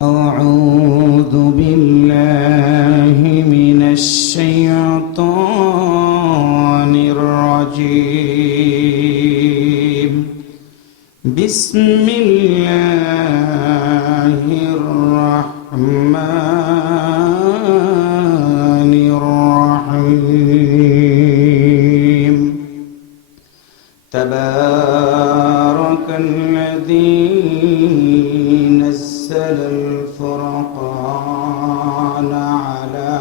أعوذ بالله من الشيطان الرجيم بسم الله الرحمن الرحيم تبارك الذي نزل الفرقان على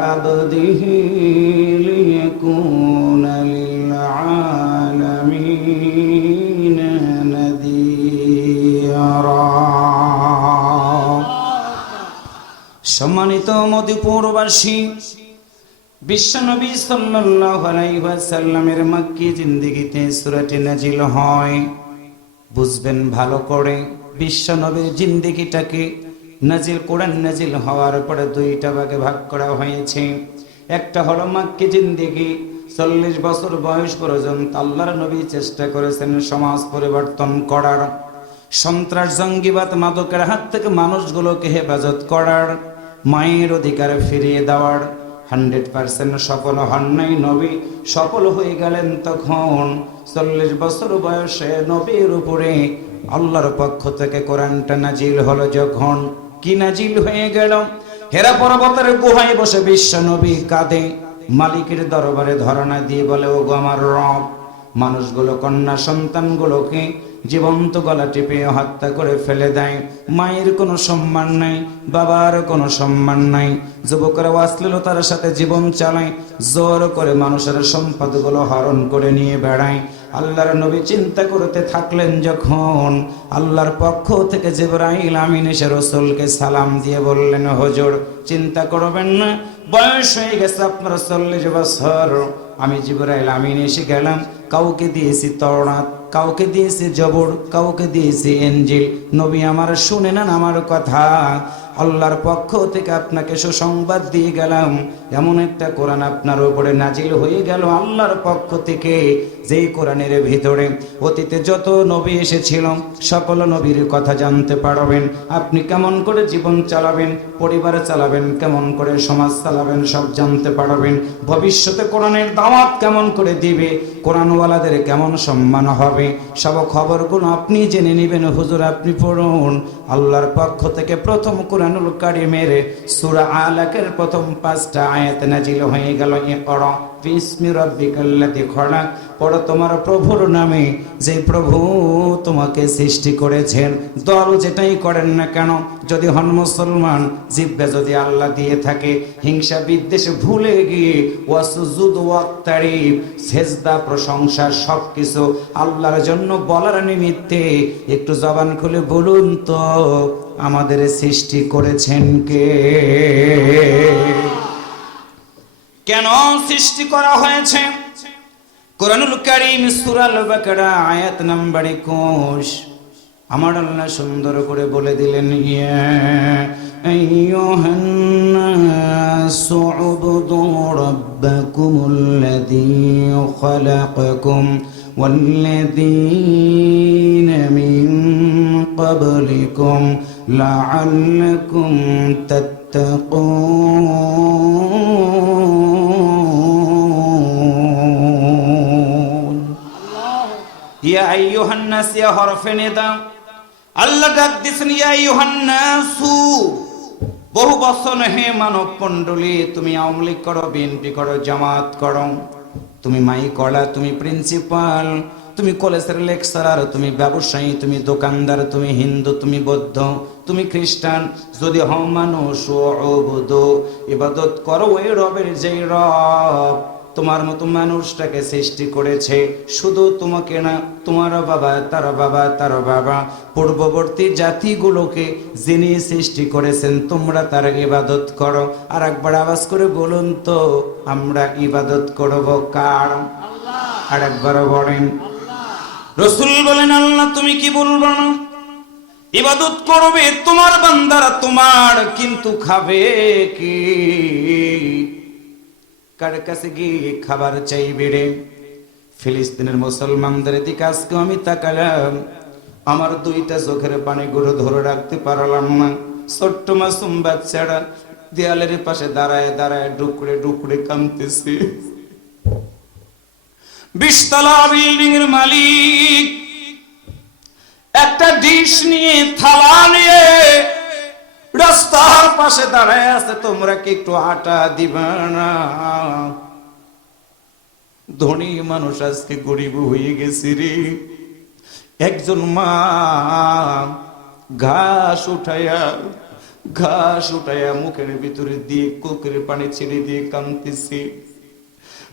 عبده ليكون للعالمين نذيرا সম্মানিত মদিপুরবাসী, বিশ্বনবী সাল্লাল্লাহু আলাইহি ওয়াসাল্লামের মক্কি জিন্দেগিতে সূরাটি নাজিল হয়। বুঝবেন ভালো করে, বিশ্বনবীর জিন্দেগিটাকে নাজিল কোরআন নাজিল হওয়ার পরে দুইটা ভাগে ভাগ করা হয়েছে। একটা হলো মক্কি জিন্দেগি, 40 বছর বয়স পর্যন্ত আল্লাহর নবী চেষ্টা করেছেন সমাজ পরিবর্তন করার, সন্ত্রাস জঙ্গিবাদ মাদকের হাত থেকে মানুষগুলোকে হেফাজত করার, মায়ের অধিকার ফিরিয়ে দেওয়ার। 100% সফল হন নাই নবী, সফল হয়ে গেলেন তখন 40 বছর বয়সে নবীর উপরে আল্লাহর পক্ষ থেকে কোরআনটা নাজিল হলো। যখন কি নাজিল হয়ে গেল, হেরা পর্বতের গুহায় বসে বিশ্ব নবী কাঁদে, মালিকের দরবারে ধরনা দিয়ে বলে, ওগো আমার রব, মানুষগুলো কন্যা সন্তানগুলোকে জীবন্ত গলা টিপে হত্যা করে ফেলে দেয়, মায়ের কোনো সম্মান নাই, বাবার কোনো সম্মান নাই, যুবকরা অশ্লীলতার সাথে জীবন চালায়, জোর করে মানুষের সম্পদগুলো হরণ করে নিয়ে বেড়ায়। আল্লাহর নবী চিন্তা করতে থাকলেন, যখন আল্লাহর পক্ষ থেকে জিবরাইল আমিন এসে রাসূলকে সালাম দিয়ে বললেন, হুজুর চিন্তা করবেন না, বয়স হয়ে গেছে আপনার 40 বছর, আমি জিবরাইল আমিন এসে গেলাম, কাউকে দিয়েছি তাওরাত, কাউকে দিয়েছি জবর, কাউকে দিয়েছি ইনজিল। নবী আমার শুনে নেন আমার কথা, আল্লাহর পক্ষ থেকে আপনাকে সুসংবাদ দিয়ে গেলাম, এমন একটা কোরআন আপনার উপরে নাজিল হয়ে গেল আল্লাহর পক্ষ থেকে, যেই কোরআনের ভিতরে অতীতে যত নবী এসেছিল সকল নবীর কথা জানতে পারবেন। আপনি কেমন করে জীবন চালাবেন, পরিবার চালাবেন, কেমন করে সমাজ চালাবেন, সব জানতে পারবেন। ভবিষ্যতে কোরআনের দাওয়াত কেমন করে দিবে, কোরআনওয়ালাদের কেমন সম্মান হবে, সব খবরগুলো আপনি জেনে নেবেন। হুজুর আপনি পড়ুন, আল্লাহর পক্ষ থেকে প্রথম কোরআনুল কারীমের সূরা আলাকের প্রথম 5টা আয়াত নাজিল হয়ে গেল। ইকরা বিসমি রাব্বিকাল্লাযী খলাক, পড়ো তোমার প্রভুর নামে, যে প্রভু তোমাকে সৃষ্টি করেছেন। দল যেটাই করেন না কেন, যদি হন মুসলমান, জিহ্বা যদি আল্লাহ দিয়ে থাকে, হিংসা বিদ্বেষ ভুলে গিয়ে ওয়াসুজুদ ওয়াক্তারিব, সেজদা প্রশংসা সবকিছু আল্লাহর জন্য বলার নিমিত্তে একটু জবান খুলে বলুন তো, আমাদের সৃষ্টি করেছেন কে? কেন সৃষ্টি করা হয়েছে? কোরআনুল কারীম সূরা আল বাকারা আয়াত নাম্বার 21 আমার আল্লাহ সুন্দর করে বলে দিলেন, ইয়া আইয়ুহান নাসু উবুদু রাব্বাকুমুল্লাযী খালাকাকুম ওয়াল্লাযীনা মিন ক্বাবলিকুম লাআল্লাকুম তাত্তাকুন। ইয়া আইয়ুহান নাস, ইয়া হরফে নিদা, আল্লাহ ডাক দিয়েছেন ইয়া আইয়ুহান নাসু, বহু বছর হে মানব মণ্ডলী, তুমি আওয়ামী লীগ করো, বিএনপি করো, জামাত করো, তুমি মাই কলা, তুমি প্রিন্সিপাল, তুমি কলেজের লেকচারার, তুমি ব্যবসায়ী, তুমি দোকানদার, তুমি হিন্দু, তুমি বৌদ্ধ, তুমি খ্রিস্টান, যদি হও মানুষ, উবুদু ইবাদত করো ওই রবের, যেই রব তোমার মতো মানুষটাকে সৃষ্টি করেছে। শুধু তোমাকে না, তোমার বাবা, তার বাবা, তার বাবা, পূর্ববর্তী জাতিগুলোকে যিনি সৃষ্টি করেছেন, তোমরা তার ইবাদত করো। আর একবার আওয়াজ করে বলুন তো, আমরা ইবাদত করব কার? আর একবার বলেন। রাসূল বলেন, আল্লাহ তুমি কি বলবো না, ইবাদত করবে তোমার বান্দারা তোমার, কিন্তু খাবে কি? কার কাছে গিয়ে খাবার চাইবে রে? ফিলিস্তিনের মুসলমানদের দিকে আজকে আমি তাকালাম, আমার দুইটা চোখের পানিগুলো ধরে রাখতে পারলাম না। ছোট্ট মাসুম বাচ্চারা দেয়ালের পাশে দাঁড়ায় দাঁড়ায় ডুকরে ডুকরে কাঁদতেছে। 20 তলা বিল্ডিং এর মালিক একটা ডিশ নিয়ে, থালা নিয়ে রাস্তার পাশে দাঁড়ায় আছে, তোমরা কি একটু আটা দিবা না? ধনী মানুষ আজকে গরিব হয়ে গেছে রে। একজন মা ঘাস উঠাইয়া মুখের ভিতরে দিয়ে কোকের পানি ছেড়ে দিয়ে কাঁদতেছে।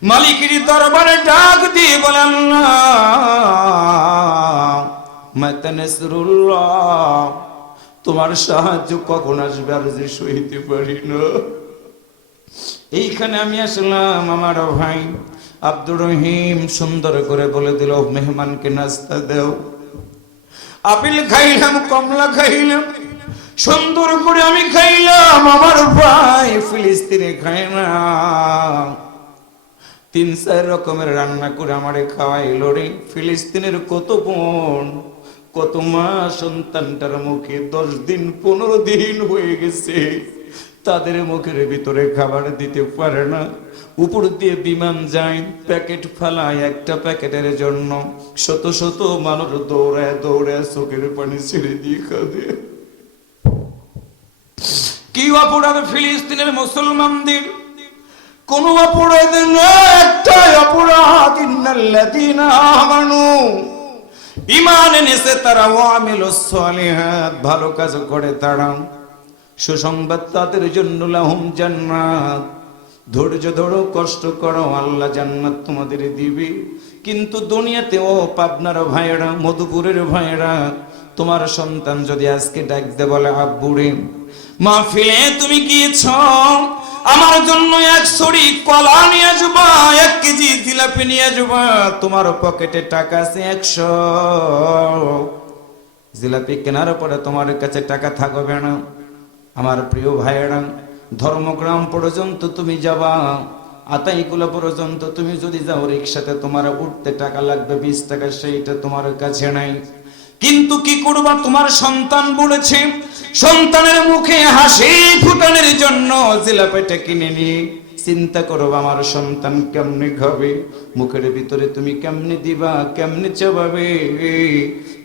মালিকের দরবারে ডাক দিয়ে বলেন, তোমার সাহায্য কখন আসবে আর যে সইতে পারি না। এইখানে আমি আসলাম, আমার ভাই আব্দুর রহিম সুন্দর করে বলে দিল, মেহমানকে নাস্তা দাও। আপেল খাইলাম, কমলা খাইলাম, সুন্দর করে আমি খাইলাম। আমার ভাই ফিলিস্তিনে খায় না, 3-4 রকমের রান্না করে আমারে খাওয়াইলো রে। ফিলিস্তিনের কত বোন, কত মা সন্তানটার মুখে 10 দিন 15 দিন হয়ে গেছে, তাদের মুখের ভিতরে খাবার দিতে পারে না। উপর দিয়ে বিমান যায়, প্যাকেট ফালায়, একটা প্যাকেটের জন্য শত শত মানুষ দৌড়ায় দৌড়ায় চোখের পানি ছেড়ে দিয়ে কাঁদে। কি অপরাধ ফিলিস্তিনের মুসলমানদের? কোন অপরাধ না, একটাই অপরাধ, ইন্নাল্লাযীনা আমানু, ঈমান এনেছে তারা, ওয়া আমিলুস সালিহাত, ভালো কাজ করে তারা, সুসংবাদ তাদের জন্য, লাহুম জান্নাত, ধৈর্য ধরো, কষ্ট করো, আল্লাহ জান্নাত তোমাদের দিবে। কিন্তু দুনিয়াতে ও পাবনার ভাইয়েরা, মধুপুরের ভাইয়েরা, তোমার সন্তান যদি আজকে ডাক দে বলে, আব্বুরে মাহফিলে তুমি গিয়েছ, আমার জন্য 1 ছড়ি কলা নিয়ে আসবা, 1 কেজি জিলাপি নিয়ে আসবা, তোমার পকেটে টাকা আছে 100, জিলাপি কেনার পরে তোমার কাছে টাকা থাকবে না। আমার প্রিয় ভাইয়েরা, ধর্মগ্রাম পর্যন্ত তুমি যাবা, আতাইকুলা পর্যন্ত তুমি যদি যাও, রিক্সাতে তোমার উঠতে টাকা লাগবে 20 টাকা, সেইটা তোমার কাছে নাই। কিন্তু কি করবা, তোমার সন্তান বলেছে, সন্তানের মুখে হাসি ফুটানোর জন্য জিলাপিটা কিনে নিয়ে চিন্তা করো, আমার সন্তান কেমনে খাবে, মুখের ভিতরে তুমি কেমনে দিবা, কেমনে চাবাবে।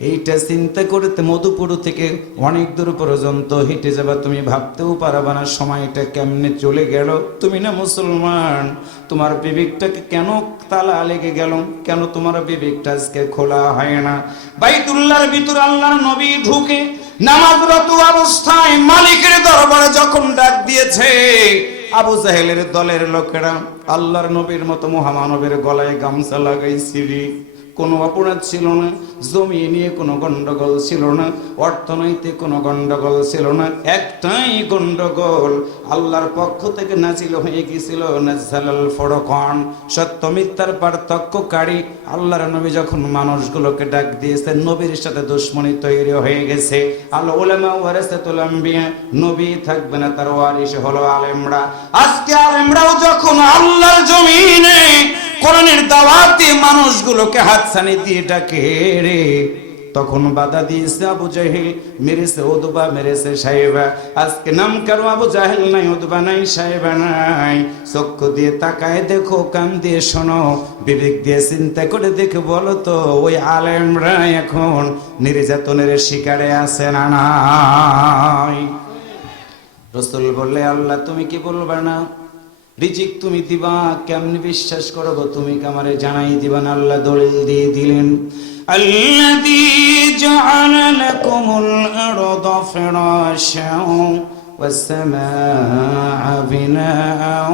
এইটা চিন্তা করতে মধুপুর থেকে অনেক দূর পর্যন্ত হেঁটে যাবা, তুমি ভাবতেও পারবা না সময়টা কেমনে চলে গেল। তুমি না মুসলমান, তোমার বিবেকটাকে কেন তালা লেগে গেল? কেন তোমার বিবেকটা আজকে খোলা হয় না? বাইতুল্লাহর ভিতর আল্লাহর নবী ঢুকে নামাজরত অবস্থায় মালিকের দরবারে যখন ডাক দিয়েছে, আবু জাহেলের দলের লোকেরা আল্লাহর নবীর মতো মহামানবের গলায় গামছা লাগাইছিল। কোনো অপরাধ ছিল না, জমি নিয়ে কোনো গন্ডগোল ছিল না, অর্থনৈতিক কোনো গন্ডগোল ছিল না, একটাই গন্ডগোল আল্লাহর পক্ষ থেকে নাজিল হয়ে গিয়েছিল নাযালাল ফুরকান, সত্য মিথ্যার পার্থক্যকারী। আল্লাহর নবী যখন মানুষগুলোকে ডাক দিয়েছেন, নবীর সাথে দুশমনি তৈরি হয়ে গেছে। আল উলামা ওয়ারাসাতুল আম্বিয়া, নবী থাকবে না, তার ওয়ারিস হলো আলেমরা। আজকে আলেমরাও যখন আল্লাহর জমিনে কোরআনের দাওয়াতে মানুষগুলোকে হাতছানি দিয়ে ডাকে রে, তখন বাধা দিয়েছে আবু জাহেল, মেরেছে উতবা, মেরেছে সাইবা। আজকে নাম কারো আবু জাহেল নাই, উতবা নাই, সাইবা নাই। চক্ষু দিয়ে তাকায় দেখো, কান দিয়ে শোনো, বিবেক দিয়ে চিন্তা করে দেখে বলো তো, ওই আলেমরা এখন নির্যাতনের শিকারে আছে না নাই? রাসূল বললে, আল্লাহ তুমি কি বলবা না? রিজিক তুমি দিবা, কেমনে বিশ্বাস করব? তুমি আমারে জানাই দিবা না? আল্লাহ দলিল দিয়ে দিলেন, আল্লাযী জাআলা লাকুমুল আরদা ফিরাশান ওয়াস সামাআ বিনাআন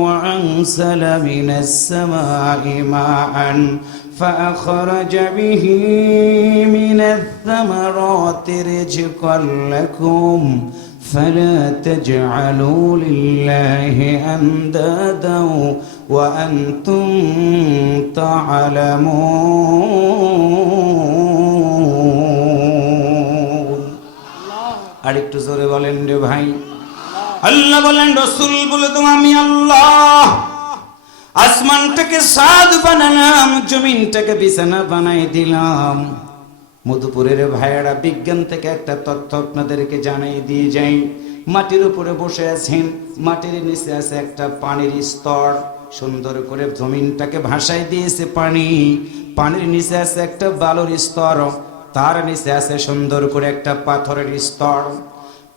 ওয়া আনসালা মিনাস সামাই মাআন فأخرج به من الثمرات رزقا لكم فلا تجعلوا لله أندادا وأنتم تعلمون। আরেকটু জোরে বলেন রে ভাই। আল্লাহ বলেন, রাসূল বলে তো আমি আল্লাহ, আসমানটাকে সাদ বানালাম, জমিনটাকে বিছানা বানাই দিলাম। মধুপুরের ভাইয়েরা, বিজ্ঞান থেকে একটা তথ্য আপনাদেরকে জানাই দিয়ে যাই। মাটির উপরে বসে আছেন, মাটির নিচে আছে একটা পানির স্তর। সুন্দর করে জমিনটাকে ভাসাই দিয়েছে পানি। পানির নিচে আছে একটা বালুর স্তর, তার নিচে আছে সুন্দর করে একটা পাথরের স্তর।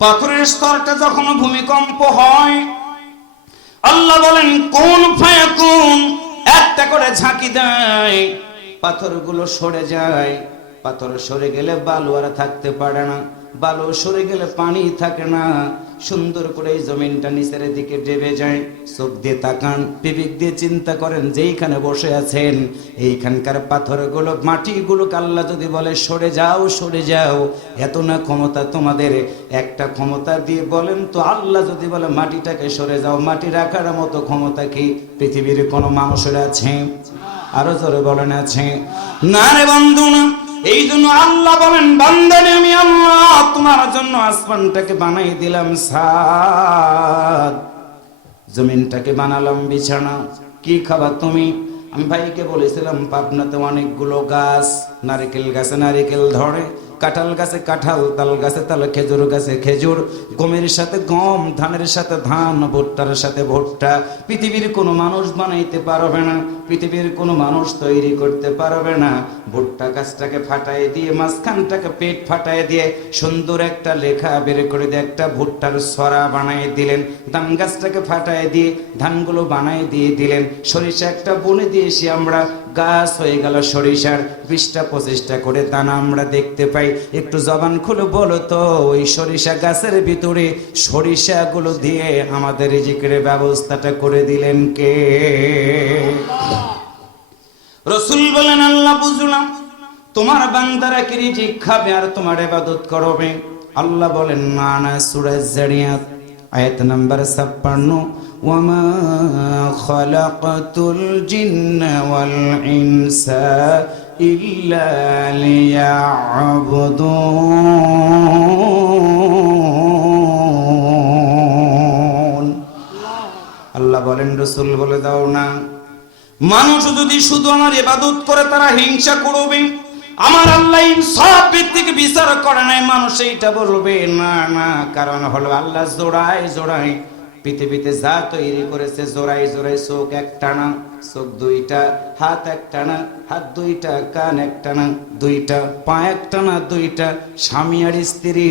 পাথরের স্তরটা যখন ভূমিকম্প হয়, আল্লাহ বলেন কোন ফায়াকুন, একটা করে ঝাঁকি দেয়, পাথরগুলো সরে যায়। পাথর সরে গেলে বালু আর থাকতে পারে না, বালু সরে গেলে পানি থাকে না। সুন্দর করে এই জমিনটা নিচের দিকে ডেবে যায়। চোখ দিয়ে তাকান, বিবেক দিয়ে চিন্তা করেন, যেইখানে বসে আছেন এইখানকার পাথরগুলো, মাটিগুলোকে আল্লাহ যদি বলে সরে যাও সরে যাও, এত না ক্ষমতা তোমাদের? একটা ক্ষমতা দিয়ে বলেন তো, আল্লাহ যদি বলে মাটিটাকে সরে যাও, মাটি রাখার মতো ক্ষমতা কি পৃথিবীর কোনো মানুষের আছে? আরো জোরে বলেন আছে? না রে বন্ধু, না। এই জন্য আল্লাহ বলেন, বান্দারে আমি আল্লাহ তোমার জন্য আসমানটাকে বানাই দিলাম ছাদ, জমিনটাকে বানালাম বিছানা। কি খাবা তুমি? আমি ভাইকে বলেছিলাম পাবনাতে অনেকগুলো গাছ, নারকেল গাছে নারকেল ধরে, কাঁঠাল গাছে কাঁঠাল, তাল গাছে তাল, খেজুর গাছে খেজুর, গমের সাথে গম, ধানের সাথে ধান, ভুট্টার সাথে ভুট্টা। পৃথিবীর কোনো মানুষ বানাইতে পারবে না, পৃথিবীর কোনো মানুষ তৈরি করতে পারবে না। ভুট্টা গাছটাকে ফাটাই দিয়ে, মাঝখানটাকে পেট ফাটাই দিয়ে সুন্দর একটা লেখা বের করে দিয়ে একটা ভুট্টার ছড়া বানাই দিলেন। ধান গাছটাকে ফাটাই দিয়ে ধানগুলো বানাই দিয়ে দিলেন। সরিষা একটা বনে দিয়েছি আমরা, গাছ হয়ে গেল সরিষার। 20টা-25টা করে দানা আমরা দেখতে পাই। একটু জবান খুলে বলো তো, ওই সরিষা গাছের ভিতরে সরিষাগুলো দিয়ে আমাদের রিজিকের ব্যবস্থাটা করে দিলেন কে? রাসূল বলেন, আল্লাহ বুঝলাম তোমার বান্দারা কি রিজিক খাবে আর তোমার ইবাদত করবে? আল্লাহ বলেন না না। সূরা যারিয়াত আয়াত নাম্বার 56, ওয়ামা খালাকাতুল জিন্না ওয়াল ইনসা ইল্লা লিয়াবুদুন। আল্লাহ বলেন, রাসূল বলে দাও না, মানুষ যদি শুধু আমার ইবাদত করে তারা হিংসা করবে। আমার আল্লাহ ইনসাফ ভিত্তিক বিচার করে নাই, মানুষ এইটা বলবে না না। কারণ হলো আল্লাহ জোড়ায় জোড়ায় পৃথিবীতে যা তৈরি করেছে, জোড়ায় জোড়ায় চোখ একটা না, চোখ দুইটা, হাত একটা না, হাত দুইটা, কান একটা না দুইটা, পা একটা না দুইটা, স্বামী আর স্ত্রী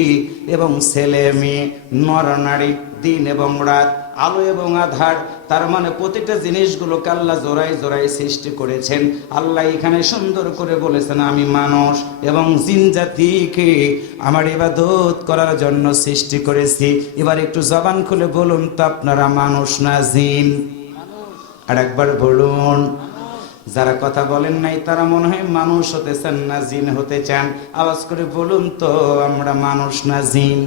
এবং ছেলে মেয়ে, নর নারী, দিন এবং রাত, আলো এবং আধার। তার মানে প্রতিটা জিনিসগুলোকে আল্লাহ জোড়ায় জোড়ায় সৃষ্টি করেছেন। আল্লাহ এখানে সুন্দর করে বলেছেন, আমি মানুষ এবং জিন জাতিকে আমার ইবাদত করার জন্য সৃষ্টি করেছি। এবার একটু জবান খুলে বলুন তো, আপনারা মানুষ না জিন? আর একবার বলুন। যারা কথা বলেন নাই তারা মনে হয় মানুষ হতে চান না জিন হতে চান। আওয়াজ করে বলুন তো, আমরা মানুষ না জিন?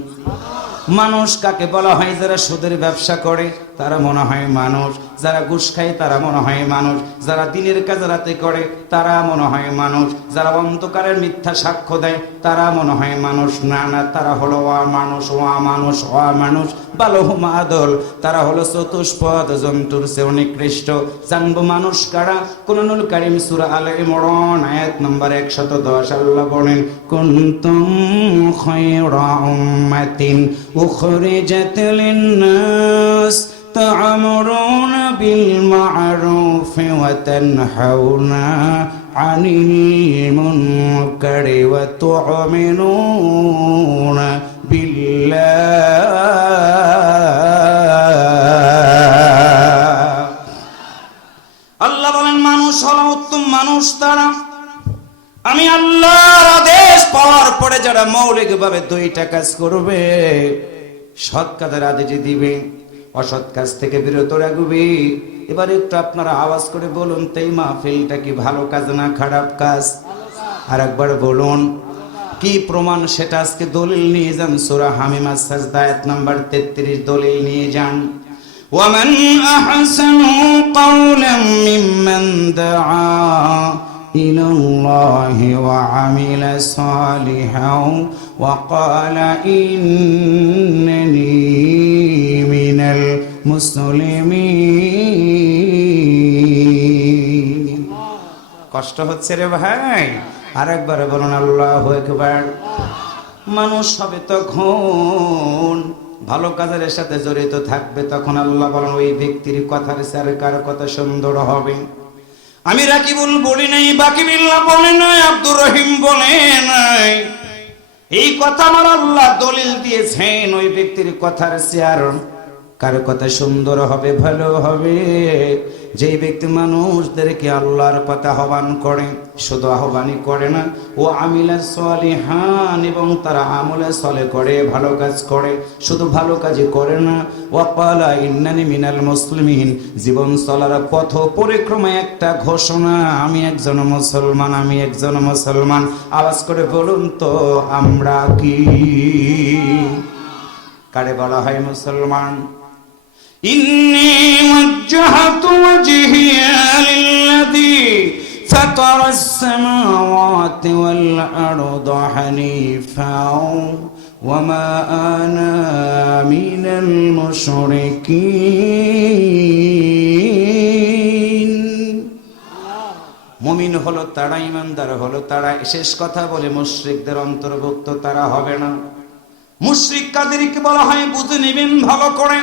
মানুষ কাকে বলা হয়? যারা সুদের ব্যবসা করে তারা মনে হয় মানুষ, যারা ঘুষ খায় তারা মনে হয় মানুষ, যারা দিনের কাজ রাতে করে তারা মনে হয় মানুষ, যারা অন্ধকারের মিথ্যা সাক্ষ্য দেয় তারা মনে হয় মানুষ। না না, তারা হলো অমানুষ, অমানুষ, অমানুষ, বালহুম আদল। তারা হলো চতুষ্পদ জন্তুর চেয়ে নিকৃষ্ট। জানবো মানুষ কারা? কুরআনুল কারীম সূরা আলে ইমরান আয়াত নম্বর 110 আল্লাহ বলেন, কুনতুম খায়রা উম্মাতিন উখরিজাত লিন-নাস তা'মুরুনা বিল মা'রুফি ওয়া তানহাউনা আনিল মুনকারি ওয়া তু'মিনুনা বিল্লাহ। আল্লাহ বলেন, মানুষ হলো উত্তম মানুষ তারা, আমি আল্লাহর আদেশ পাওয়ার পরে যারা মৌলিকভাবে দুইটা কাজ করবে, সৎ কাজের আদেশ দিবে, অসৎ কাজ থেকে বিরত রাখবে। এবার একটু আপনারা আওয়াজ করে বলুন তো, এই মাহফিলটা কি ভালো কাজ না খারাপ কাজ? আর একবার বলুন। কি প্রমাণ সেটা আজকে দলিল নিয়ে যান। সূরা হামিম আস-সাজদা আয়াত নাম্বার 33 দলিল নিয়ে যান। ওয়ামান আহসানু কাওলাম মিম্মান দাআ ইলাল্লাহি ওয়া আমিলা সালিহান ওয়া ক্বালা ইন্নানি মিনাল মুসলিমিন। কষ্ট হচ্ছে রে ভাই, আরেকবারে বলুন আল্লাহু আকবার। মানুষ হবে তখন ভালো কাজের সাথে জড়িত থাকবে, তখন আল্লাহ বলেন ওই ব্যক্তির কথার সাথে কার কথা সুন্দর হবে। আমি রাকিবুল বলি নাই, বাকিবিল্লাহ বলে নাই, আব্দুর রহিম বলে নাই, এই কথা আমার আল্লাহ দলিল দিয়েছেন। ওই ব্যক্তির কথার চেয়ার কার কথা সুন্দর হবে, ভালো হবে, যেই ব্যক্তি মানুষদেরকে আল্লাহর কথা আহ্বান করে, শুধু আহ্বানই করে না, ও আমিলা সলিহান, এবং তারা আমলে সলে করে, ভালো কাজ করে, শুধু ভালো কাজই করে না, ওয়াকালা ইন্নানি মিনাল মুসলিমিন, জীবন চলার পথ পরিক্রমায় একটা ঘোষণা, আমি একজন মুসলমান, আমি একজন মুসলমান। আওয়াজ করে বলুন তো আমরা কি? কারে বলা হয় মুসলমান? إني وجهت وجهي للذي فطر السماوات والأرض حنيفا وما أنا من المشركين। মুমিন হলো তারা, ইমানদার হলো তারা, শেষ কথা বলে মুশরিকদের অন্তর্ভুক্ত তারা হবে না। মুশরিক কাদেরকে বলা হয় বুঝে নেবেন ভালো করে।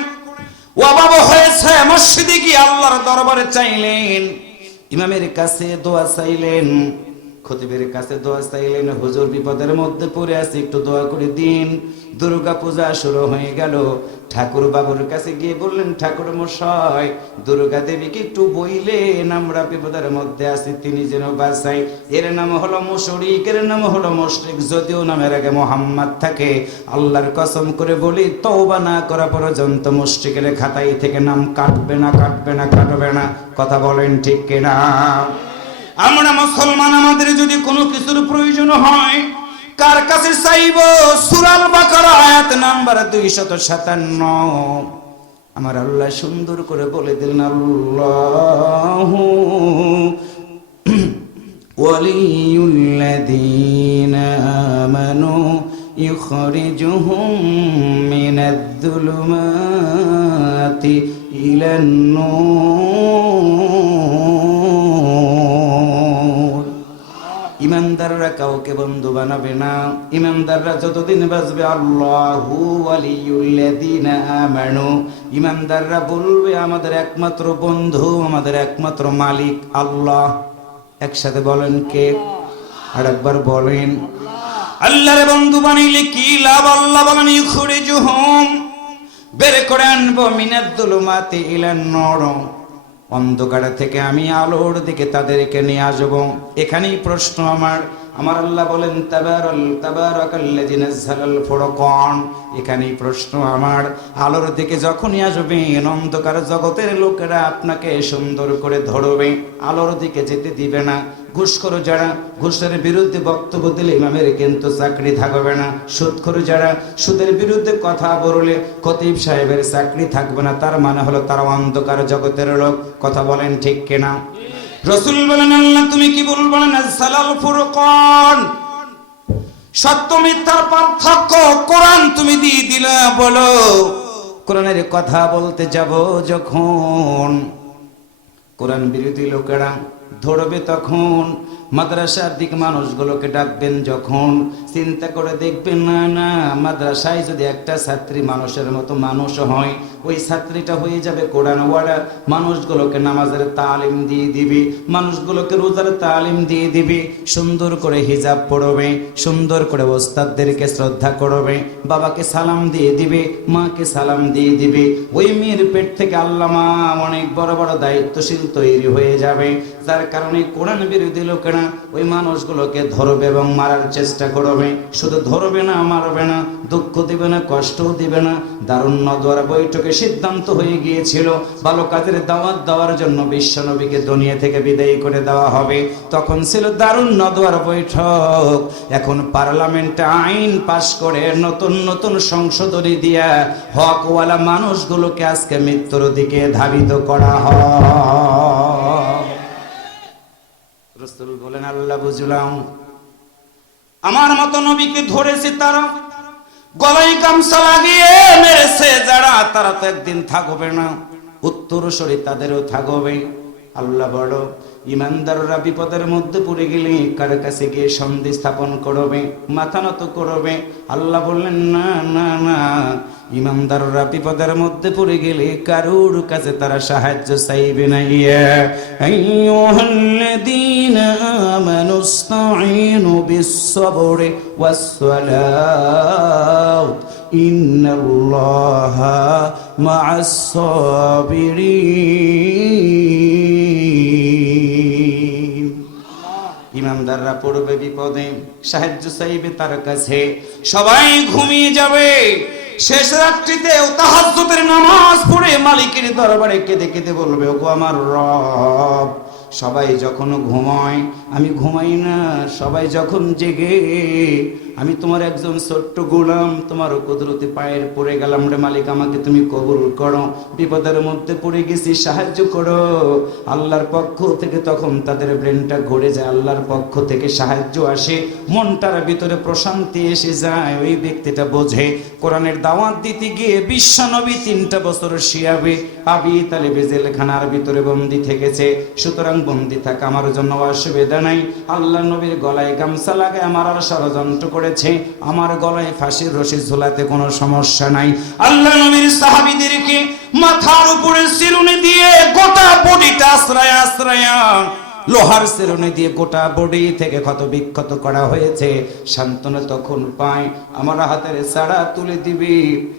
ওয়াবাব হয়েছে মসজিদে গিয়ে আল্লাহর দরবারে চাইলেন, ইমামের কাছে দোয়া চাইলেন, খতিবের কাছে দোয়া চাইলেন, হুজুর বিপদের মধ্যে পড়ে আছি, একটু দোয়া করে দিন। দুর্গা পূজা শুরু হয়ে গেল, ঠাকুর বাবুর কাছে গিয়ে বললেন, ঠাকুর মশাই দুর্গা দেবীকে একটু বইলেন, আমরা বিপদের মধ্যে আছি, তিনি যেন বাঁচাই। এর নাম হলো মুশরিক, এর নাম হলো মুশরিক, যদিও নামের আগে মোহাম্মদ থাকে। আল্লাহর কসম করে বলি, তওবা না করা পর্যন্ত মুশরিকের খাতায় থেকে নাম কাটবে না, কাটবে না, কাটবে না। কথা বলেন ঠিক কিনা? আমরা মুসলমান, আমাদের যদি কোনো কিছুর প্রয়োজন হয় কার কাছে চাইব? সূরা আল বাকারা আয়াত নাম্বার 257। আমার আল্লাহ সুন্দর করে বলে দিলেন, আল্লাহু ওয়ালিয়ুল্লাযীনা আমানু ইখরিজুহুম মিনায-যুলুমাতি ইলান-নূর। ইমানদাররা কাউকে বন্ধু বানাবে না, ইমানদাররা যতদিন বাঁচবে আল্লাহু ওয়ালিয়ুল্লাযীনা আমানু, ইমানদাররা বলবে আমাদের একমাত্র বন্ধু, আমাদের একমাত্র মালিক আল্লাহ। একসাথে বলেন কে? আরেকবার বলেন। আল্লাহর বন্ধু বানাইলে কি লাভ? আল্লাহ বলেন ইখরিজুহুম, বের করে আনবো, মিনায-যুলুমাতি ইলান-নূর, অন্ধকার থেকে আমি আলোর দিকে তাদেরকে নিয়ে আসবো। এখানেই প্রশ্ন আমার আল্লাহ বলেন তাবারাকাল্লাযী নাযালাল ফুরকান, এখানেই প্রশ্ন আমার, আলোর দিকে যখনই আসবেন অন্ধকার জগতের লোকেরা আপনাকে সুন্দর করে ধরবে, আলোর দিকে যেতে দিবে না। ঘুষখোর যারা, ঘুষের বিরুদ্ধে বক্তব্য দিলে ইমামের কিন্তু চাকরি থাকবে না। সুদখোর যারা, সুদের বিরুদ্ধে কথা বললে খতিব সাহেবের চাকরি থাকবে না। তার মানে হলো তারা অন্ধকার জগতের লোক। কথা বলেন ঠিক কিনা? রাসূল বলেন, আল্লাহ তুমি কি বলবেন? নাযালাল ফুরকান, সত্য মিথ্যার পার্থক্য কোরআন তুমি দিয়ে দিলা। বলো, কোরআনের কথা বলতে যাব যখন কোরআন বিরোধী লোকেরা ধরবে, তখন মাদ্রাসার দিক মানুষগুলোকে ডাকবেন যখন, চিন্তা করে দেখবেন না না মাদ্রাসায় যদি একটা ছাত্রী মানুষের মতো মানুষ হয়, ওই ছাত্রীটা হয়ে যাবে কোরআনওয়ালা। মানুষগুলোকে নামাজের তালিম দিয়ে দিবে, মানুষগুলোকে রোজার তালিম দিয়ে দিবে, সুন্দর করে হিজাব পড়বে, সুন্দর করে ওস্তাদদেরকে শ্রদ্ধা করবে, বাবাকে সালাম দিয়ে দিবে, মাকে সালাম দিয়ে দিবে। ওই মেয়ের পেট থেকে আল্লামা অনেক বড় বড় দায়িত্বশীল তৈরি হয়ে যাবে। যার কারণে কোরআন বিরোধী লোকেরা ওই মানুষগুলোকে ধরবে এবং মারার চেষ্টা করবে। শুধু ধরবে না, মারবে না, দুঃখ দিবে না, কষ্টও দিবে না। দারুন নদওয়ার বৈঠকে সিদ্ধান্ত হয়ে গিয়েছিল ভালো কাজের দাওয়াত দেওয়ার জন্য বিশ্বনবীকে দুনিয়া থেকে বিদায় করে দেওয়া হবে। তখন ছিল দারুন নদওয়ার বৈঠক। এখন পার্লামেন্টে আইন পাশ করে নতুন নতুন সংশোধনী দিয়া হকওয়ালা মানুষগুলোকে আজকে মৃত্যুর দিকে ধাবিত করা হয়। রাসূল বলেন, আল্লাহ বুঝলাম, আমার মতো নবীকে ধরেছে তারা, গলায় গামছা লাগিয়ে মেরেছে যারা, তারা তো একদিন থাকবে না, উত্তরসূরি তাদেরও থাকবে। আল্লাহ বড়, ইমানদাররা বিপদের মধ্যে পড়ে গেলে কার কাছে গিয়ে সন্ধি স্থাপন করবে, মাথা নত করবে? আল্লাহ বললেন না না না, ইমানদাররা বিপদের মধ্যে পড়ে গেলে কারুর কাছে তারা সাহায্য চাইবে না। ইয়া আইয়ুহাল্লাযীনা আমানুস্তাঈনু বিস-সাবরি ওয়াস-সালাত ইন্নাল্লাহা মা'আস-সাবিরিন। ইমানদাররা পড়বে বিপদে, সাহায্য চাইবে তার কাছে। সবাই ঘুমিয়ে যাবে, শেষ রাত্রিতে তাহাজ্জুদের নামাজ পড়ে মালিকের দরবারে কেঁদে কেঁদে বলবে, ওগো আমার রব। সবাই যখন ঘুমায় আমি ঘুমাই না, সবাই যখন জেগে আমি তোমার একজন ছোট্ট গোলাম, তোমার কুদরতি পায়ের পড়ে গেলাম রে মালিক, আমাকে তুমি কবুল করো, বিপদের মধ্যে পড়ে গেছি, সাহায্য করো। আল্লাহর পক্ষ থেকে তখন তাদের ব্রেনটা ঘুরে যায়, আল্লাহর পক্ষ থেকে সাহায্য আসে, মনটার ভিতরে প্রশান্তি এসে যায়। ওই ব্যক্তিটা বোঝে কোরআনের দাওয়াত দিতে গিয়ে বিশ্বনবী 3টা বছর শিয়াবে আবি তালেবে জেলখানার ভিতরে বন্দী থেকেছে, সুতরাং বন্দী থাকা আমার জন্য অসুবিধা নাই। আল্লাহ নবীর গলায় গামছা লাগায় আমার আর ষড়যন্ত্র করেছে, আমার গলায় ফাঁসির রশি ঝুলাতে কোনো সমস্যা নাই। আল্লাহ নবীর সাহাবীদেরকে মাথার উপরে চিরুনি দিয়ে গোটা বডিটা আশ্রয় আশ্রয় লোহার চিরুনি দিয়ে গোটা বডি থেকে ক্ষত বিক্ষত করা হয়েছে। সান্ত্বনা তখন পায়, আমার হাতের ছাড়া তুলে দিবি,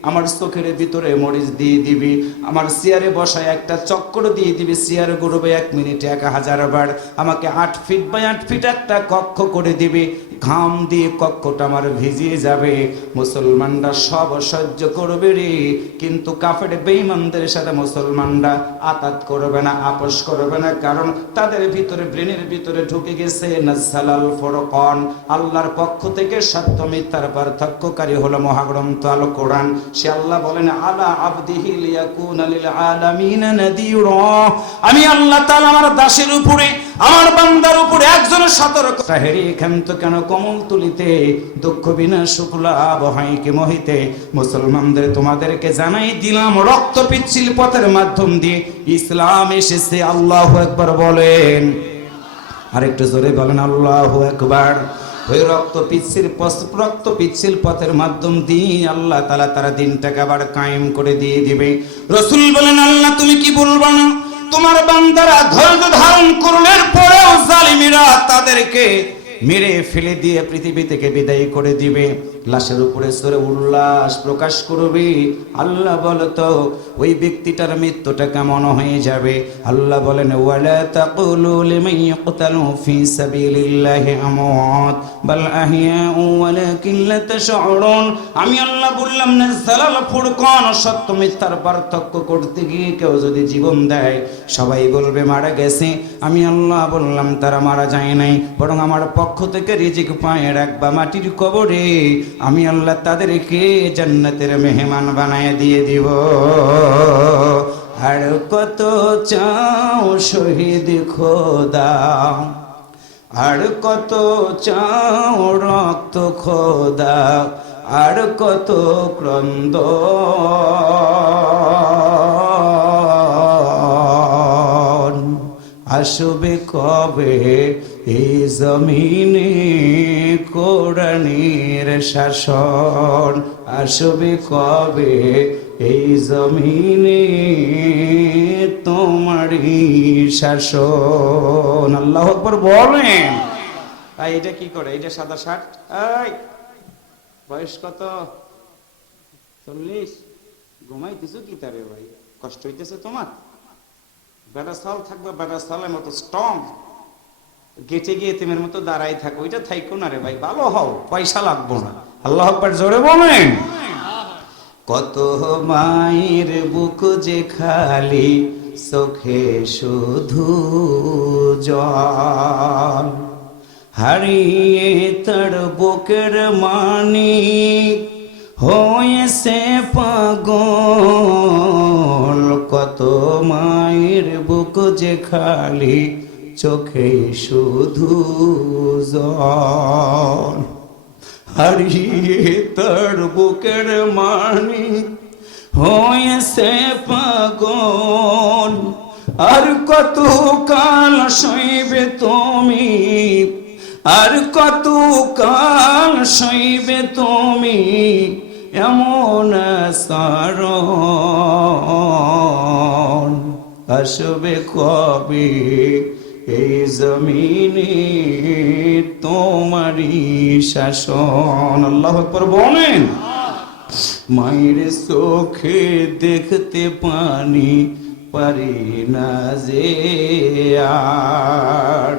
আমার চোখের ভিতরে মরিচ দিয়ে দিবি, আমার চেয়ারে বসায় একটা চক্কর দিয়ে দিবি, চেয়ার ঘুরবে 1 মিনিটে 1000 বার, আমাকে 8 ফিট বাই 8 ফিট একটা কক্ষ করে দিবি, ঘাম দিয়ে কক্ষটা আমার ভিজিয়ে যাবে। মুসলমানরা সব সহ্য করবে রে, কিন্তু কাফের বেঈমানদের সাথে মুসলমানরা আতাত করবে না, আপোষ করবে না, কারণ তাদের ভিতরে ব্রেনের ভিতরে ঢুকে গেছে নাযালাল ফুরকান, আল্লাহর পক্ষ থেকে সত্য মিথ্যার পার্থক্যকারী হলো মহাগ্রন্থ আল কোরআন। সে আল্লাহ বলেন, আলা আবদিহি লিয়াকুনা লিল আলামিন নাযীরা, আমি আল্লাহ তাআলা আমার দাসের উপরে, আমার বান্দার উপরে একজন সতর্কতা হেরি ক্ষান্ত কেন কমল তুলিতে দুঃখ বিনা শুক্লা বহাইকে মোহিতে। মুসলমানদের তোমাদেরকে জানাই দিলাম, রক্ত পিচ্ছিল পথের মাধ্যম দিয়ে ইসলাম এসেছে। আল্লাহু আকবার বলেন, আরেকটু জোরে বলেন আল্লাহু আকবার। ওই রক্ত পিচ্ছিল পথের মাধ্যম দিয়ে আল্লাহ তাআলা তারা দিনটাকে আবার কায়েম করে দিয়ে দিবে। রাসূল বলেন, আল্লাহ তুমি কি বলবা না, তোমার বান্দারা ধৈর্য ধারণ করলের পরেও জালিমেরা তাদেরকে মেরে ফেলে দিয়ে পৃথিবী থেকে বিদায় করে দিবে, লাশের উপরে সরে উল্লাস প্রকাশ করবে। আল্লাহ বলতো ওই ব্যক্তিটার মৃত্যুটা কেমন হয়ে যাবে? আল্লাহ বলেন, ওয়ালা তাকুলু লিমান ইয়াকতালু ফি সাবিলিল্লাহি আমওয়াত বাল আহইয়াউ ওয়ালাকিন লা তাশউরুন। আমি আল্লাহ বললাম না, জালাল ফুরকান সত্য মিথ্যার পার্থক্য করতে গিয়ে কেউ যদি জীবন দেয় সবাই বলবে মারা গেছে। আমি আল্লাহ বললাম তারা মারা যায় নাই, বরং আমার পক্ষ থেকে রিজিক পায় রাখবা মাটির কবরে, আমি আল্লাহ তাদেরকে জান্নাতের মেহমান বানায় দিয়ে দিব। আর কত চাও শহীদ খোদা, আর কত চাও রক্ত খোদা, আর কত ক্রন্দ আসবে কবে এই জমিনে কোরআনের শাসন, আসবে কবে এই জমিনে তোমারই শাসন। আল্লাহু আকবার বলেন। এটা কি করে? এটা সাদা শার্ট, এই বয়স কত? 40? ঘুমাইতেছো কি তারে ভাই? কষ্ট হইতেছে তোমার? বেড়া সাল থাকবে, বেড়া সালের মতো স্ট্রং, গেটে গিয়ে তেমের মতো দাঁড়াই থাকো, ওইটা থাইকো না রে ভাই, ভালো হও, পয়সা লাগবো না। আল্লাহ আকবার জোরে বলেন। কত মায়ের বুক যে খালি, চোখে শুধু জল, হারিয়ে তার বুকের মানিক হয়েছে পাগল। কত মায়ের বুক যে খালি, চোখে শুধু জল, হারিয়ে তার বুকের মানিক হয়েছে পাগল। আর কত কাল সইবে তুমি, আর কত কাল সইবে তুমি এমন সারণ। আসবে কবে এই জমিনে তোমারই শাসন। আল্লাহু আকবার বলেন। মায়ের চোখে দেখতে পানি পারি না যে আর,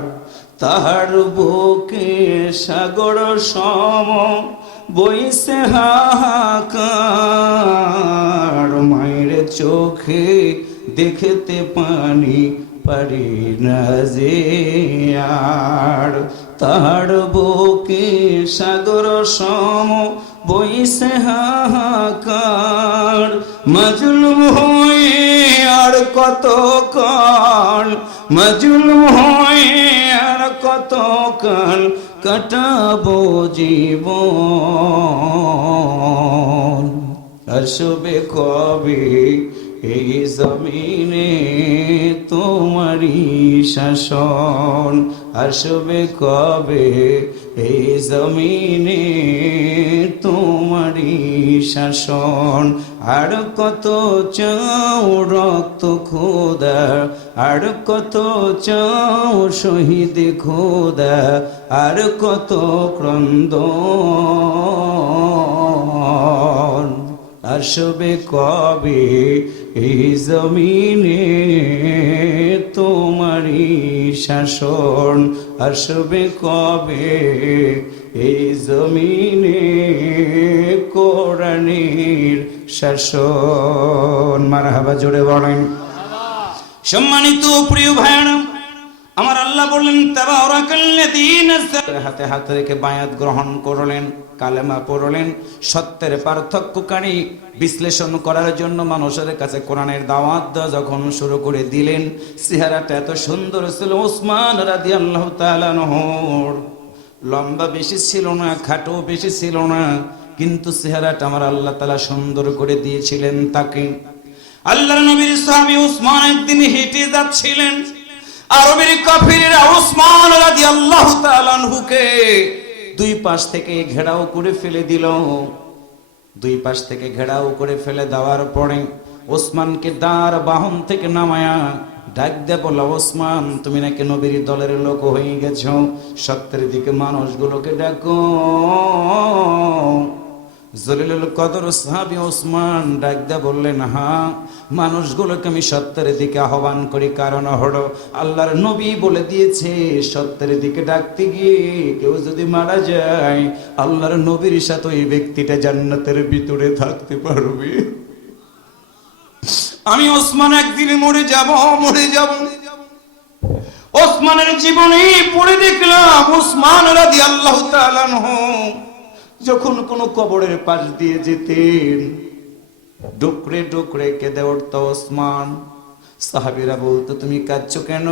তাহার বুকে সাগর সম বইছে হাহাকার। মায়ের চোখে দেখতে পানি পারি না যে আর, তাহার বুকে সাগর সম বইছে হাহাকার। মাজলুম হয়ে আর কত কাল, মাজলুম হয়ে আর কত কাল কাটাবো জীবন। আসবে কবে এই জমিনে তোমারই শাসন, আসবে কবে এই জমিনে তোমারই শাসন। আর কত চাও রক্ত খোদা, আর কত চাও শহীদ খোদা, আর কত ক্রন্দন। আসবে কবে এই জমিনে তোমারই শাসন, আসবে কবে এই জমিনে কোরআনের শাসন। মারহাবা জোরে বলেন। সম্মানিত প্রিয় ভাইরা আমার, আল্লাহ বললেন তাবারাকাল্লাযী নাযালা, হাতে হাত রেখে বায়াত গ্রহণ করলেন, কালেমা পড়লেন। সত্যের পার্থক্যকারী বিশ্লেষণ করার জন্য মানুষের কাছে কোরআনের দাওয়াত দেওয়া যখন শুরু করে দিলেন, চেহারাটা এত সুন্দর ছিল ওসমান রাদিয়াল্লাহু তাআলা আনহুর। লম্বা বেশি ছিল না, খাটো বেশি ছিল না, কিন্তু চেহারাটা আমার আল্লাহ তাআলা সুন্দর করে দিয়েছিলেন তাকে। আল্লাহর নবীর সাহাবী ওসমান একদিন হেঁটে যাচ্ছিলেন, আরবের কাফিররা ওসমান রাদিয়াল্লাহু তাআলা আনহুকে দুই পাশ থেকে ঘেরাও করে ফেলে দিল। দুই পাশ থেকে ঘেরাও করে ফেলে দেওয়ার পরে ওসমানকে দাঁড় বাহন থেকে নামায়া ডাক দে বলল, ওসমান তুমি নাকি নবীর দলের লোক হয়ে গেছো, সত্যের দিকে মানুষগুলোকে ডাকো। জলিলুল কদর সাহাবী ওসমান ডাক দে বললেন, হ্যাঁ মানুষগুলোকে আমি সত্যের দিকে আহ্বান করি, কারণ হলো আল্লাহর নবী বলে দিয়েছে সত্যের দিকে ডাকতে গিয়ে কেউ যদি মারা যায় আল্লাহর নবীর সাথে ওই ব্যক্তিটা জান্নাতের ভিতরে থাকতে পারবে। আমি ওসমান একদিন মরে যাব, মরে যাব। ওসমানের জীবনে পড়ে দেখলাম ওসমান রাদিয়াল্লাহু তাআলা আনহু যখন কোন কবরের পাশ দিয়ে যেতেন ডুকরে ডুকরে কেঁদে উঠত ওসমান। সাহাবীরা বলতো, তুমি কাঁদছো কেন,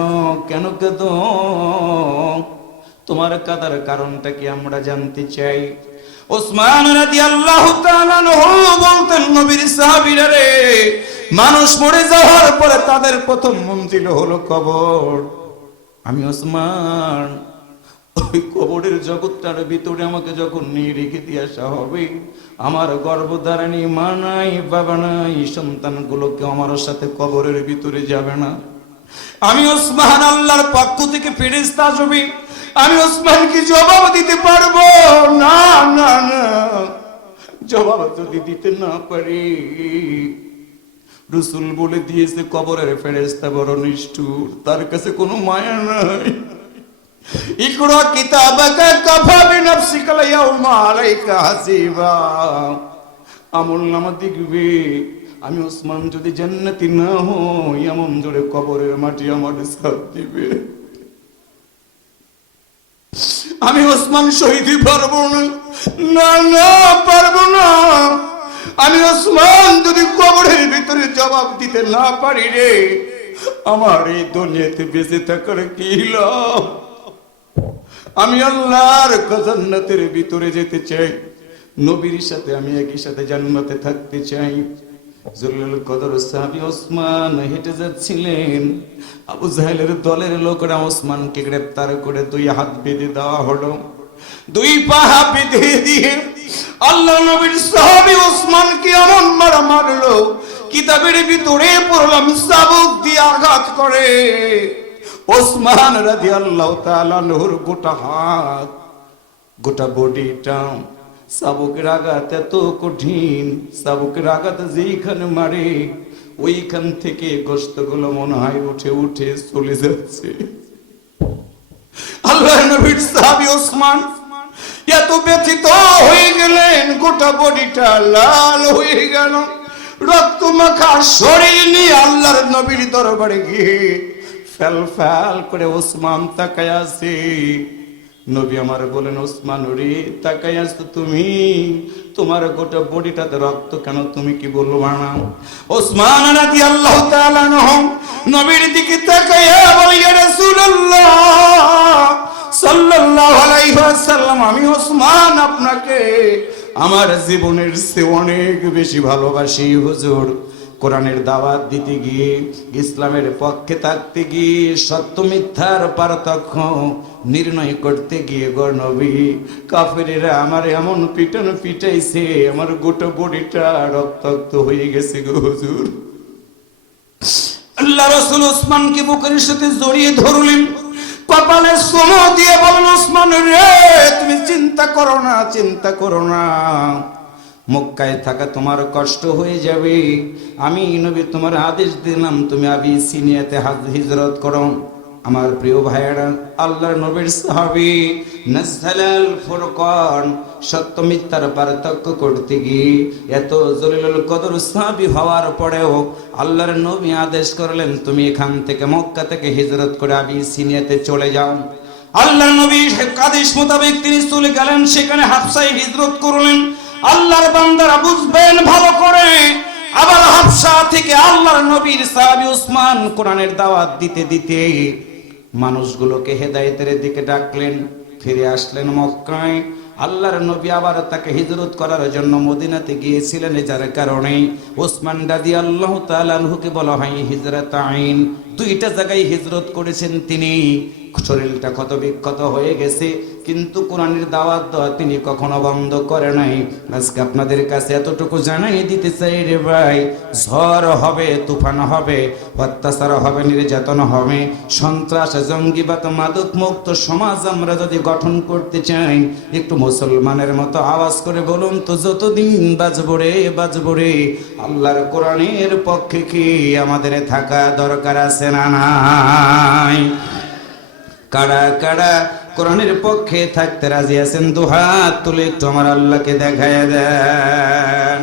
কেন কাঁদো? তোমার কাঁদার কারণটা কি আমরা জানতে চাই। ওসমান রাদিয়াল্লাহু তাআলা আনহু বলতেন, নবীর সাহাবীরা রে, মানুষ মরে যাওয়ার পরে তাদের প্রথম মঞ্জিল হলো কবর। আমি ওসমান ওই কবরের জগৎটার ভিতরে আমাকে যখন নিয়ে রেখে দিয়ে আসা হবে, আমার গর্ভধারিণী মা নাই, বাবা নাই, সন্তানগুলোকে আমার সাথে কবরের ভিতরে যাবে না। আমি ওসমান আল্লাহর পক্ষ থেকে ফেরেশতা আসবে, আমি ওসমান কি জবাব দিতে পারবো? না না না, জবাব যদি দিতে না পারি, রাসূল বলে দিয়েছে কবরের ফেরেশতা বড় নিষ্ঠুর, তার কাছে কোনো মায়া নাই। ইকরা কিতাবাকা কাফা বিনাফসিকা ইয়াউমা আলাইকা হাসিবা। আমলনামা দেখবে আমি ওসমান যদি জান্নাতি না হই, এমন জোরে কবরের মাটি আমার সাথ দিবে। আমি ওসমান শহীদ পারবো না, না না পারবো না। আমি ওসমান যদি কবরের ভিতরে জবাব দিতে না পারি রে, আমার এই দুনিয়াতে বেঁচে থাকার কি লাভ? আমি আল্লাহর জান্নাতের ভিতরে যেতে চাই, নবীর সাথে আমি একই সাথে জান্নাতে থাকতে চাই। জলিলুল কদর সাহাবী ওসমান হেঁটে যাচ্ছিলেন। আবু জাহেলের দলের লোকরা ওসমানকে গ্রেফতার করে 2 হাত বেঁধে দেওয়া হলো। 2 পা বেঁধে দিয়ে আল্লাহ নবীর সাহাবী ওসমানকে এমন মারা মারলো, কিতাবের ভিতরে পড়লাম চাবুক দিয়ে আঘাত করে ওসমান রাদিয়াল্লাহু তাআলা আনহুর গোটা হাত, গোটা বডিটা চাবুকের আঘাত এত কঠিন, চাবুকের আঘাত যেইখানে মারে ওইখান থেকে গোশতগুলো মনে হয় উঠে উঠে চলে যাচ্ছে। আল্লাহর নবীর সাহাবী ওসমান এত ব্যথিত হয়ে গেলেন, গোটা বডিটা লাল হয়ে গেল, রক্ত মাখা শরীর নিয়ে আল্লাহর নবীর দরবারে গিয়ে ফেল ফেল করে ওসমান তাকায় আছে। নবী আমার বলেন, ওসমান রে তাকায় আছো তুমি, তোমার গোটা বডিটাতে রক্ত কেন, তুমি কি বলবা না? ওসমান রাদিয়াল্লাহু তাআলা আনহু নবীর দিকে তাকায়া বলে, ইয়া রাসূলুল্লাহ সাল্লাল্লাহু আলাইহি ওয়াসাল্লাম, আমি ওসমান আপনাকে আমার জীবনের চেয়ে অনেক বেশি ভালোবাসি হুজুর। কোরআনের দাওয়াত দিতে গিয়ে, ইসলামের পক্ষে থাকতে গিয়ে, সত্য মিথ্যার পার্থক্য নির্ণয় করতে গিয়ে গো নবী, কাফেরেরা আমার এমন পিটান পিটাইছে, আমার গোটা বডিটা রক্তাক্ত হয়ে গেছে গো হুজুর। আল্লাহ রাসূল ওসমানকে বুকের সাথে জড়িয়ে ধরলেন, কপালে চুমু দিয়ে বলেন, ওসমান রে তুমি চিন্তা করো না, চিন্তা করো না, মক্কায় থাকা তোমার কষ্ট হয়ে যাবে, আমি নবী তোমার আদেশ দিলাম তুমি আবিসিনিয়াতে হিজরত করো। আমার প্রিয় ভাইয়েরা, আল্লাহর নবীর সাহাবী নাযালাল ফুরকান, সত্য মিথ্যার পার্থক্য করতে গিয়ে এত জলিলুল কদর সাহাবী হওয়ার পরেও আল্লাহর নবী আদেশ করলেন, তুমি এখান থেকে মক্কা থেকে হিজরত করে আবিসিনিয়াতে চলে যাও। আল্লাহর নবীর আদেশ মোতাবেক তিনি চলে গেলেন, সেখানে হাবশায় হিজরত করলেন। আল্লাহর বান্দারা বুঝবেন ভালো করে, আবার হাবশা থেকে আল্লাহর নবীর সাহাবী ওসমান কোরআনের দাওয়াত দিতে দিতে মানুষগুলোকে হেদায়েতের দিকে ডাকলেন, ফিরে আসলেন মক্কায়। আল্লাহর নবী আবার তাকে হিজরত করার জন্য মদিনাতে গিয়েছিলেন, যার কারণে ওসমান রাদিয়াল্লাহু তাআলা আনহুকে বলা হয় হিজরত আইন। 2টা জায়গায় হিজরত করেছেন তিনি। শরীরটা ক্ষত বিক্ষত হয়ে গেছে, কিন্তু কোরআনের দাওয়াত দেওয়া তিনি কখনো বন্ধ করে নাই। আজকে আপনাদের কাছে এতটুকু জানাই দিতে চাই রে ভাই, ঝড় হবে, তুফান হবে, অত্যাচার হবে, নির্যাতন হবে, সন্ত্রাস, জঙ্গিবাদ, মাদক মুক্ত সমাজ আমরা যদি গঠন করতে চাই, একটু মুসলমানের মতো আওয়াজ করে বলুন তো, যতদিন বাজবো রে বাজবো রে, আল্লাহর কোরআনের পক্ষে কি আমাদের থাকা দরকার আছে না নাই? কারা কারা কোরআনের পক্ষে থাকতে রাজি আছেন? দুহাত তুলে একটু আমার আল্লাহকে দেখায় দেন।